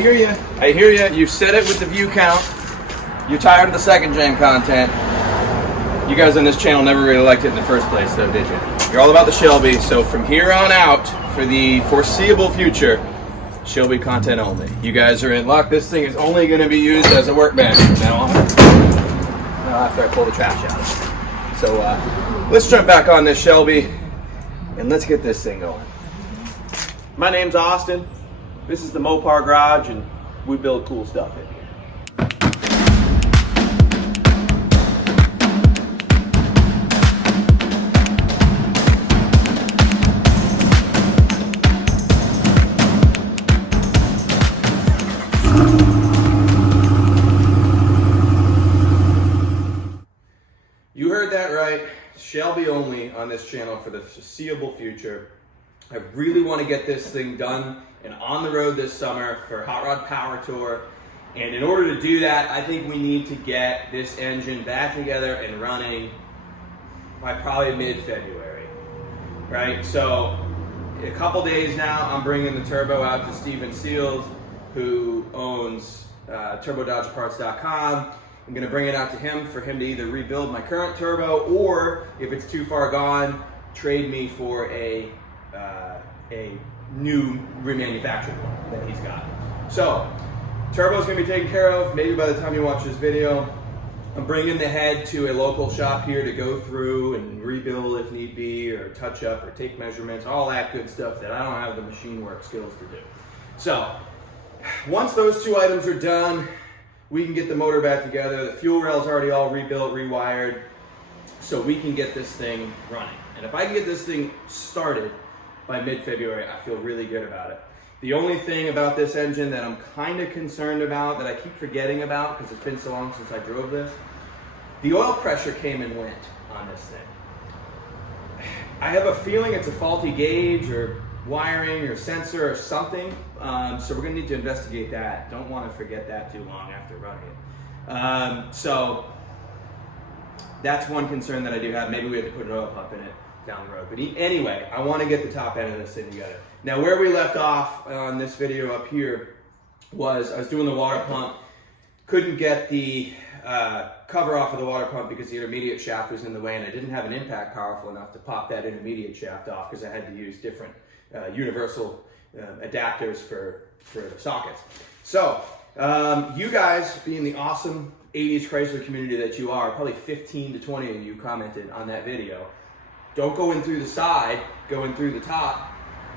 hear you. I hear you. You said it with the view count. You're tired of the second gen content. You guys on this channel never really liked it in the first place, though, did you? You're all about the Shelby. So from here on out, for the foreseeable future, Shelby content only. You guys are in luck. This thing is only going to be used as a workbench from now on. After I pull the trash out. So let's jump back on this Shelby and let's get this thing going. My name's Austin. This is the Mopar Garage, and we build cool stuff in here. You heard that right. Shelby only on this channel for the foreseeable future. I really want to get this thing done and on the road this summer for Hot Rod Power Tour. And in order to do that, I think we need to get this engine back together and running by probably mid-February, right? So in a couple days now, I'm bringing the turbo out to Steven Seals, who owns TurboDodgeParts.com. I'm gonna bring it out to him for him to either rebuild my current turbo, or if it's too far gone, trade me for a new remanufactured one that he's got. So, turbo's gonna be taken care of maybe by the time you watch this video. I'm bringing the head to a local shop here to go through and rebuild if need be, or touch up, or take measurements, all that good stuff that I don't have the machine work skills to do. So, once those two items are done, we can get the motor back together. The fuel rail's already all rebuilt, rewired, so we can get this thing running. And if I can get this thing started by mid-February, I feel really good about it. The only thing about this engine that I'm kind of concerned about, that I keep forgetting about because it's been so long since I drove this, the oil pressure came and went on this thing. I have a feeling it's a faulty gauge or wiring or sensor or something, so we're gonna need to investigate that. Don't want to forget that too long after running it. So that's one concern that I do have. Maybe we have to put an oil pump in it down the road. But anyway, I want to get the top end of this thing together. Now, where we left off on this video up here was I was doing the water pump. Couldn't get the cover off of the water pump because the intermediate shaft was in the way, and I didn't have an impact powerful enough to pop that intermediate shaft off because I had to use different universal adapters for the sockets. So you guys, being the awesome 80s Chrysler community that you are, probably 15 to 20 of you commented on that video. Don't go in through the side, go in through the top,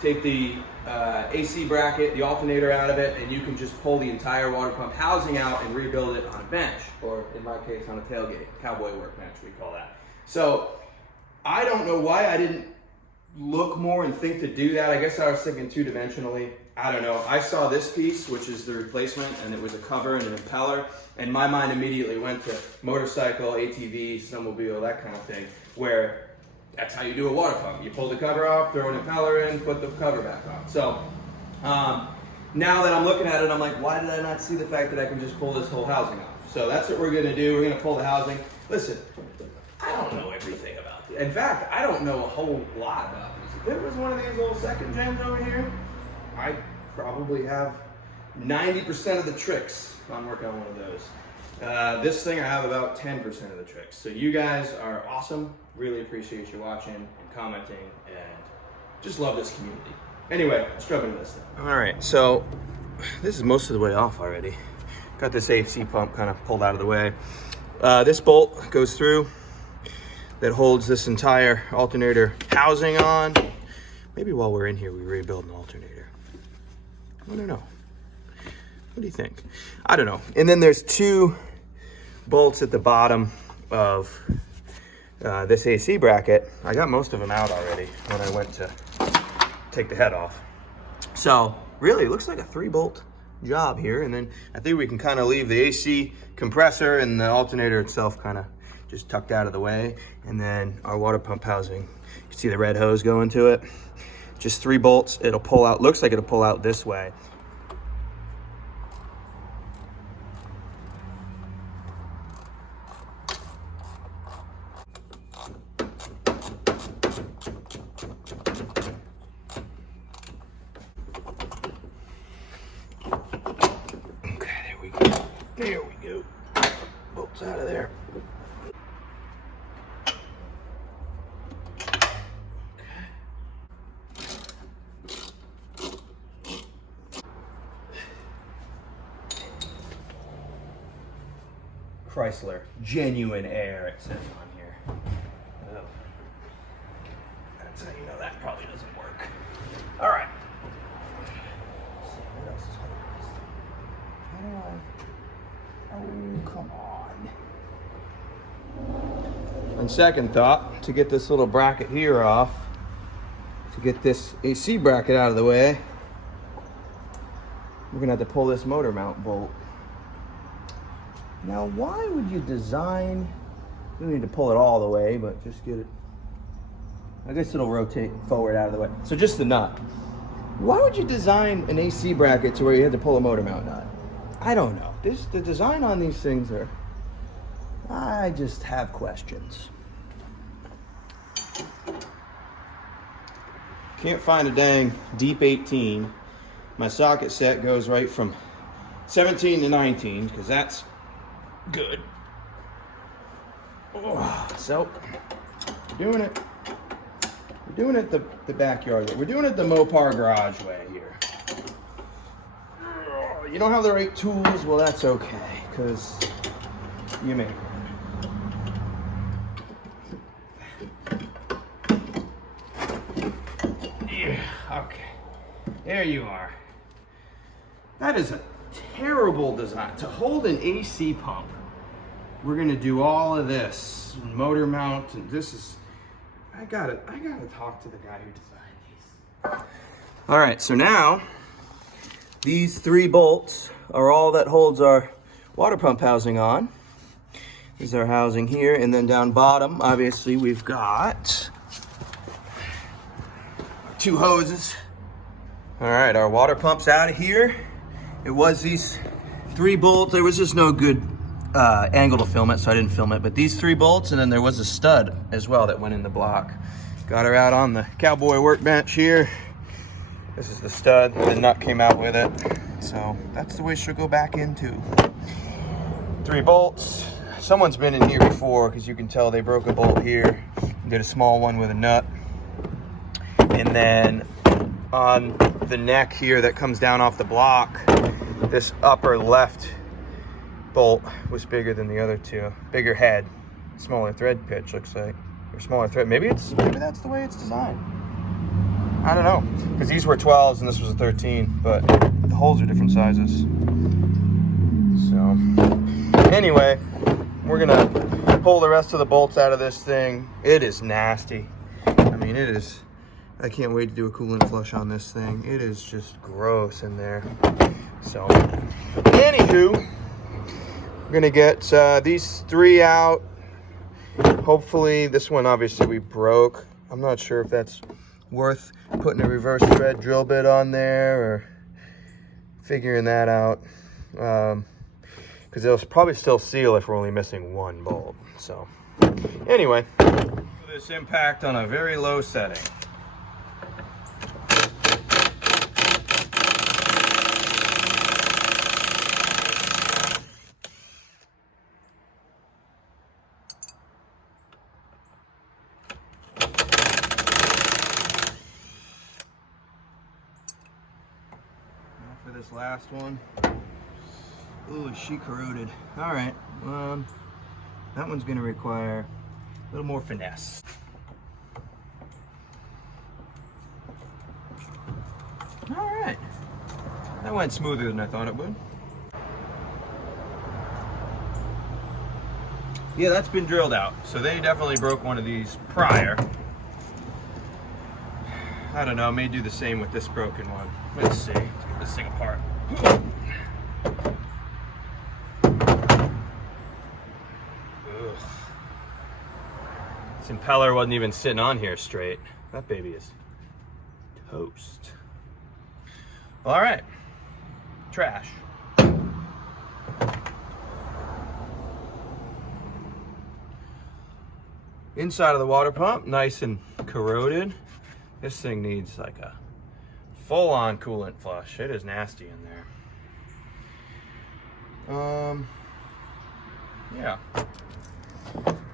take the AC bracket, the alternator out of it, and you can just pull the entire water pump housing out and rebuild it on a bench, or in my case on a tailgate, cowboy workbench we call that. So I don't know why I didn't look more and think to do that. I guess I was thinking two-dimensionally. I don't know. I saw this piece, which is the replacement, and it was a cover and an impeller, and my mind immediately went to motorcycle, ATV, snowmobile, that kind of thing, where that's how you do a water pump. You pull the cover off, throw an impeller in, put the cover back on. So now that I'm looking at it, I'm like, why did I not see the fact that I can just pull this whole housing off? So that's what we're gonna do. We're gonna pull the housing. Listen, I don't know everything about it. In fact, I don't know a whole lot about these. If it was one of these little second gens over here, I probably have 90% of the tricks on working on one of those. This thing, I have about 10% of the tricks. So you guys are awesome. Really appreciate you watching and commenting, and just love this community. Anyway, let's jump into this thing. All right, so this is most of the way off already. Got this AC pump kind of pulled out of the way. This bolt goes through that holds this entire alternator housing on. Maybe while we're in here, we rebuild an alternator. I don't know. What do you think? I don't know. And then there's two bolts at the bottom of this AC bracket. I got most of them out already when I went to take the head off. So really, it looks like a 3-bolt job here. And then I think we can kind of leave the AC compressor and the alternator itself kind of just tucked out of the way. And then our water pump housing, you can see the red hose going to it. Just 3 bolts. It'll pull out, looks like it'll pull out this way. Chrysler genuine air, it says on here. Oh. That's how you know that probably doesn't work. All right. Let's see, what else is on this? How do I... Oh, come on. On second thought, to get this little bracket here off, to get this AC bracket out of the way, we're gonna have to pull this motor mount bolt. Now, why would you design, you don't need to pull it all the way, but just get it, I guess it'll rotate forward out of the way. So just the nut. Why would you design an AC bracket to where you had to pull a motor mount nut? I don't know. The design on these things are, I just have questions. Can't find a dang deep 18. My socket set goes right from 17 to 19, because that's good. Oh, so, we're doing it. We're doing it the backyard. We're doing it the Mopar Garage way here. You don't have the right tools? Well, that's okay, because you make them. Yeah, okay. There you are. That is a terrible design. To hold an AC pump, we're gonna do all of this, motor mount, and this is, I gotta talk to the guy who designed these. All right, so now, these 3 bolts are all that holds our water pump housing on. This is our housing here, and then down bottom, obviously, we've got 2 hoses. All right, our water pump's out of here. It was these 3 bolts. There was just no good angle to film it, so I didn't film it. But these 3 bolts, and then there was a stud as well that went in the block. Got her out on the cowboy workbench here. This is the stud. The nut came out with it. So that's the way she'll go back into. 3 bolts. Someone's been in here before, because you can tell they broke a bolt here. Did a small one with a nut. And then on the neck here that comes down off the block, this upper left bolt was bigger than the other 2. Bigger head, smaller thread pitch, looks like. Or smaller thread. Maybe that's the way it's designed. I don't know. Because these were 12s and this was a 13, but the holes are different sizes. So, anyway, we're gonna pull the rest of the bolts out of this thing. It is nasty. I mean, it is. I can't wait to do a coolant flush on this thing. It is just gross in there. So, anywho, we're gonna get these 3 out. Hopefully, this one obviously we broke. I'm not sure if that's worth putting a reverse thread drill bit on there or figuring that out. Because it'll probably still seal if we're only missing 1 bolt. So, anyway, this impact on a very low setting. For this last one, ooh, she corroded. All right, that one's gonna require a little more finesse. All right, that went smoother than I thought it would. Yeah, that's been drilled out. So they definitely broke one of these prior. I don't know, may do the same with this broken one. Let's see, let's get this thing apart. Ugh. This impeller wasn't even sitting on here straight. That baby is toast. All right, trash. Inside of the water pump, nice and corroded. This thing needs like a full-on coolant flush. It is nasty in there. Yeah.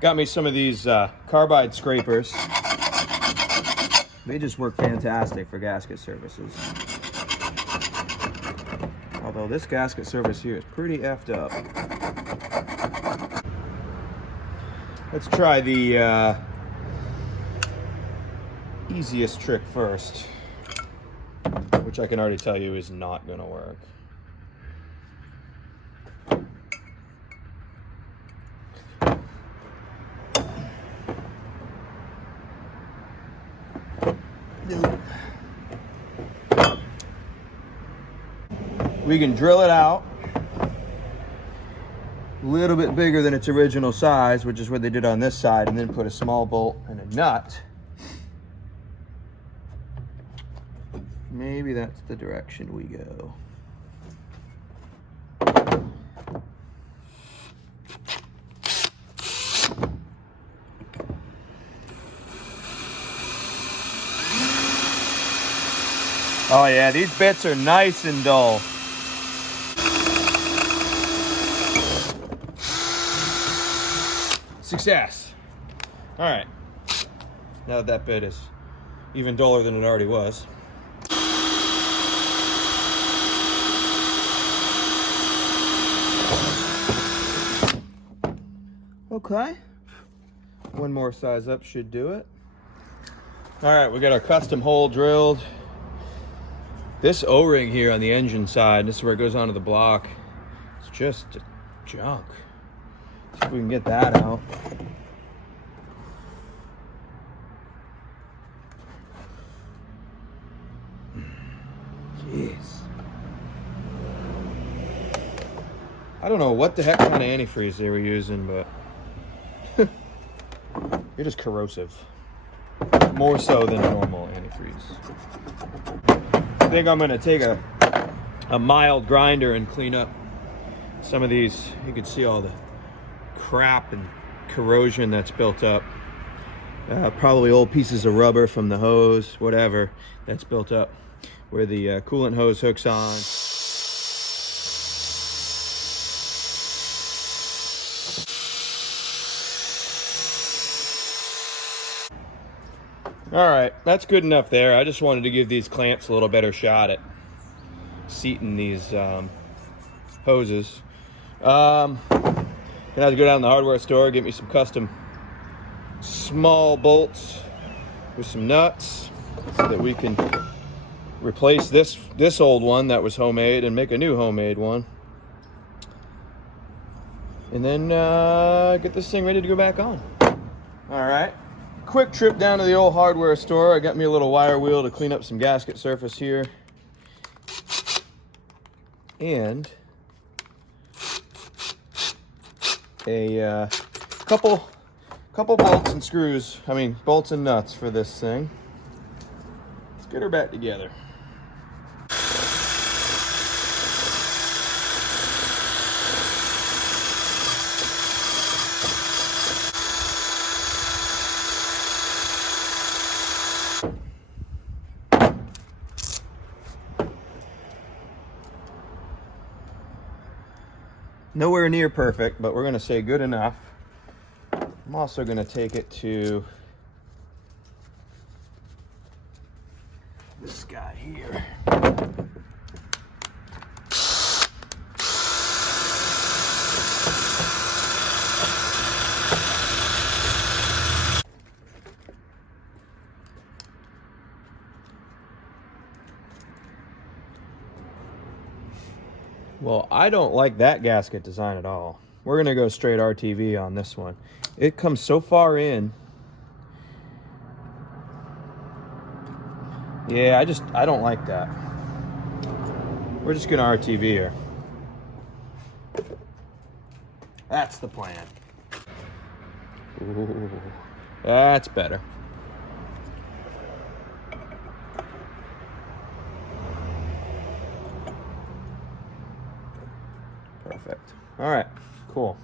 Got me some of these carbide scrapers. They just work fantastic for gasket services. Although this gasket service here is pretty effed up. Let's try the easiest trick first, which I can already tell you is not gonna work. We can drill it out a little bit bigger than its original size, which is what they did on this side, and then put a small bolt and a nut. Maybe that's the direction we go. Oh yeah, these bits are nice and dull. Success. All right. Now that that bit is even duller than it already was. Okay. One more size up should do it. All right, we got our custom hole drilled. This O-ring here on the engine side, this is where it goes onto the block. It's just junk. See if we can get that out. Jeez. I don't know what the heck kind of antifreeze they were using, but it is corrosive. More so than normal antifreeze. I think I'm gonna take a mild grinder and clean up some of these. You can see all the crap and corrosion that's built up. Probably old pieces of rubber from the hose, whatever, that's built up where the coolant hose hooks on. All right, that's good enough there. I just wanted to give these clamps a little better shot at seating these hoses. Gonna have to go down to the hardware store, get me some custom small bolts with some nuts so that we can replace this old one that was homemade and make a new homemade one. And then get this thing ready to go back on. All right. Quick trip down to the old hardware store. I got me a little wire wheel to clean up some gasket surface here. And a couple bolts and screws. I mean, bolts and nuts for this thing. Let's get her back together. Nowhere near perfect, but we're going to say good enough. I'm also going to take it to this guy here. Well, I don't like that gasket design at all. We're gonna go straight RTV on this one. It comes so far in. Yeah, I don't like that. We're just gonna RTV here. That's the plan. Ooh, that's better. Perfect. All right, cool.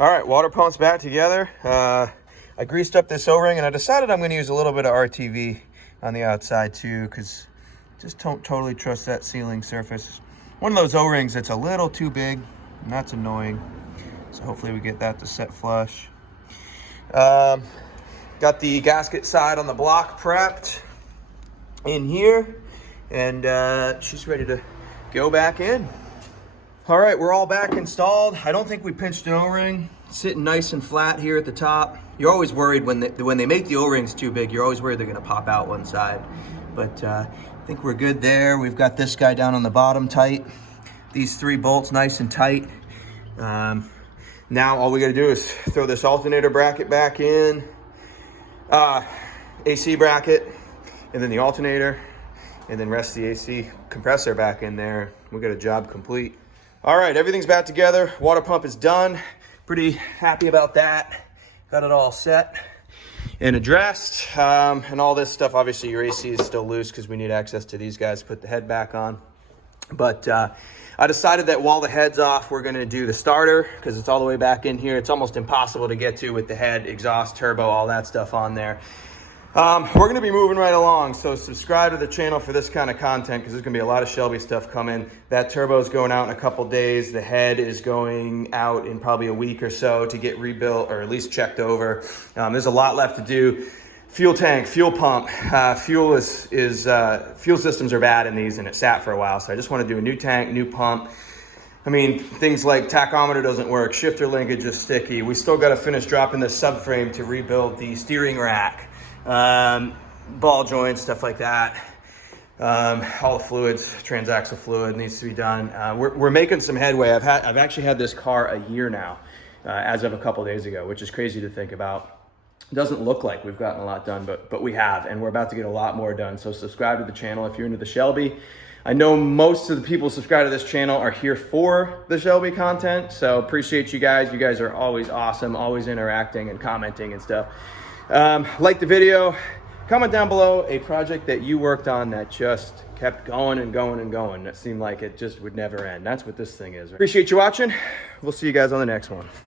All right, water pump's back together. I greased up this O-ring, and I decided I'm gonna use a little bit of RTV on the outside too, because just don't totally trust that sealing surface. One of those O-rings that's a little too big, and that's annoying. So hopefully we get that to set flush. Got the gasket side on the block prepped in here, and she's ready to go back in. All right, we're all back installed. I don't think we pinched an O-ring. Sitting nice and flat here at the top. You're always worried when they make the O-rings too big, you're always worried they're gonna pop out one side. But I think we're good there. We've got this guy down on the bottom tight. These 3 bolts nice and tight. Now all we gotta do is throw this alternator bracket back in, AC bracket, and then the alternator, and then rest the AC compressor back in there. We got a job complete. All right, everything's back together. Water pump is done. Pretty happy about that. Got it all set and addressed. And all this stuff, obviously your AC is still loose because we need access to these guys to put the head back on. But I decided that while the head's off, we're gonna do the starter because it's all the way back in here. It's almost impossible to get to with the head, exhaust, turbo, all that stuff on there. We're gonna be moving right along, so subscribe to the channel for this kind of content because there's gonna be a lot of Shelby stuff coming. That turbo is going out in a couple days. The head is going out in probably a week or so to get rebuilt or at least checked over. There's a lot left to do. Fuel tank, fuel pump, fuel systems are bad in these and it sat for a while, so I just want to do a new tank, new pump. I mean, things like tachometer doesn't work, shifter linkage is sticky. We still got to finish dropping the subframe to rebuild the steering rack. Ball joints, stuff like that. All the fluids, transaxle fluid needs to be done. We're making some headway. I've actually had this car a year now, as of a couple days ago, which is crazy to think about. It doesn't look like we've gotten a lot done, but we have, and we're about to get a lot more done. So subscribe to the channel if you're into the Shelby. I know most of the people subscribed to this channel are here for the Shelby content, so appreciate you guys. You guys are always awesome, always interacting and commenting and stuff. Like the video, comment down below a project that you worked on that just kept going and going and going. That seemed like it just would never end. That's what this thing is. Appreciate you watching. We'll see you guys on the next one.